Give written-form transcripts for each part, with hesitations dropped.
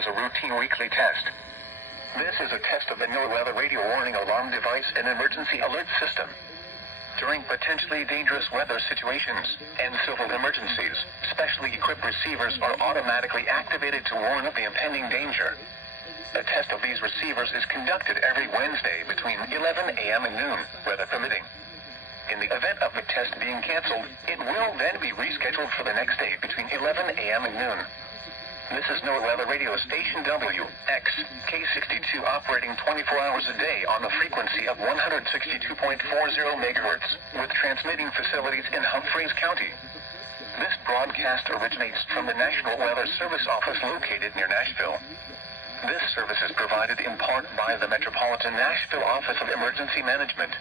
is a routine weekly test. This is a test of the NOAA radio warning alarm device and emergency alert system. During potentially dangerous weather situations and civil emergencies, specially equipped receivers are automatically activated to warn of the impending danger. A test of these receivers is conducted every Wednesday between 11 a.m. and noon, weather permitting. In the event of the test being canceled, it will then be rescheduled for the next day between 11 a.m. and noon. This is NOAA radio station WXK62 operating 24 hours a day on the frequency of 162.40 megahertz, with transmitting facilities in Humphreys County. This broadcast originates from the National Weather Service office located near Nashville. This service is provided in part by the Metropolitan Nashville Office of Emergency Management.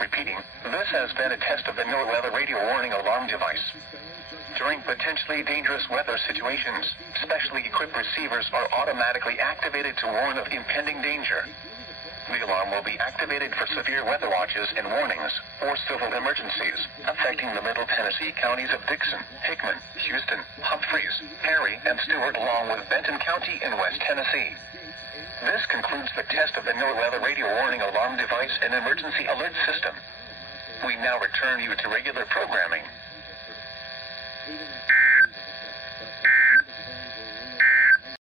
Repeating, this has been a test of the NOAA radio warning alarm device. During potentially dangerous weather situations, specially equipped receivers are automatically activated to warn of impending danger. The alarm will be activated for severe weather watches and warnings, or civil emergencies, affecting the Middle Tennessee counties of Dixon, Hickman, Houston, Humphreys, Perry, and Stewart, along with Benton County in West Tennessee. This concludes the test of the NOAA radio warning alarm device and emergency alert system. We now return you to regular programming.